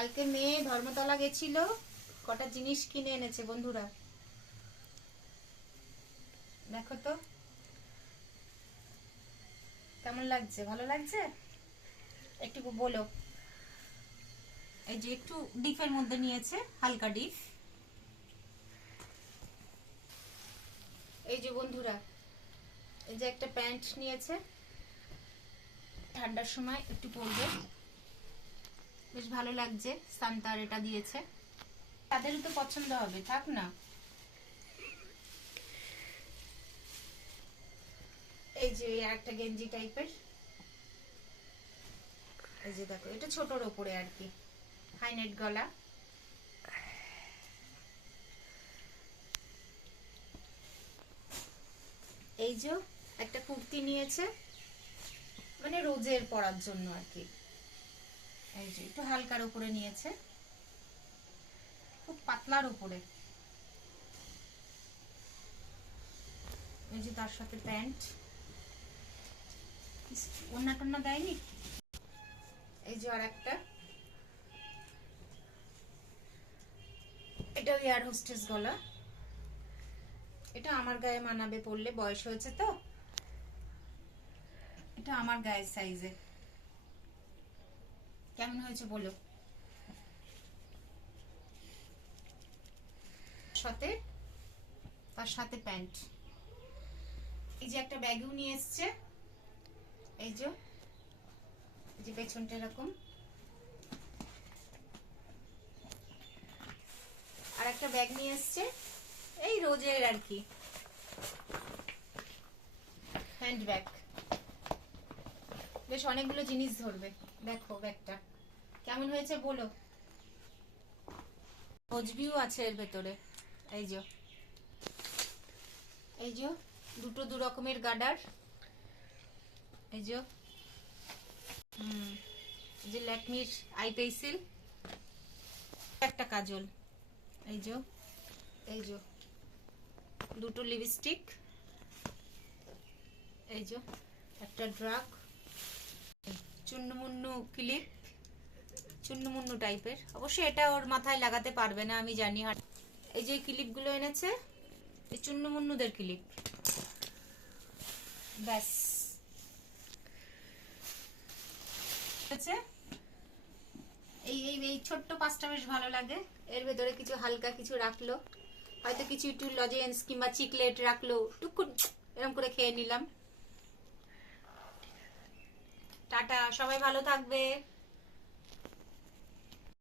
কালকে মেয়ে ধর্মতলা গেছিল, কটা জিনিস কিনে এনেছে বন্ধুরা। দেখো তো কেমন লাগছে, ভালো লাগছে? একটু বলো। এই যে একটু ডিপের মধ্যে নিয়েছে, হালকা ডিপ। এই যে বন্ধুরা, এই যে একটা প্যান্ট নিয়েছে, ঠান্ডার সময় একটু পরবে, বেশ ভালো লাগছে। সান্তার এটা দিয়েছে, তাদেরও তো পছন্দ হবে, থাক না। এই যে একটা গেঞ্জি টাইপের, এই যে দেখো, এটা ছোটর ওপরে আর কি, হাই নেট গলা। এই যে একটা কুর্তি নিয়েছে, মানে রোজের পরার জন্য আর কি। এই যে একটু হালকার উপরে নিয়েছে, খুব পাতলার উপরে। এই যে তার সাথে প্যান্ট, ওন্না টোন্না দেয়নি। এই যে আর একটা, এটাও এয়ার হোস্টেস গলা। এটা আমার গায়ে মানাবে পরলে, বয়স হয়েছে তো, এটা আমার গায়ের সাইজে। কেমন হয়েছে বলো? সাথে, তার সাথে প্যান্ট। এই যে একটা ব্যাগও নিয়ে এসছে, এই যে পেছনটা এরকম। আর একটা ব্যাগ নিয়ে এসছে, এই রোজের আর কি, হ্যান্ড ব্যাগ। বেশ অনেকগুলো জিনিস ধরবে। দেখো ব্যাগটা কেমন হয়েছে বলো। ওজবিও আছে এর ভেতরে। এই যে, এই যে দুটো দু রকমের গার্ডার। এই যে ল্যাকমির আই পেন্সিল, একটা কাজল। এই যে দুটো লিপস্টিক। এই যে একটা ড্রাগ, চুন্নুমুন্নু ক্লিপ, চুন্নুমুন্নু টাইপের। অবশ্যই এটা ওর মাথায় লাগাতে পারবে না, আমি জানি। এই যে ক্লিপগুলো এনেছে, এই চুন্নুমুন্নুদের ক্লিপ। ব্যাস, এই এই এই ছোট্ট পাঁচটা বেশ ভালো লাগে। এর ভেতরে কিছু হালকা কিছু রাখলো, হয়তো কিছু একটু লজেন্স কিংবা চিকলেট রাখলো, টুকু এরকম করে খেয়ে নিলাম। টাটা, সবাই ভালো থাকবে।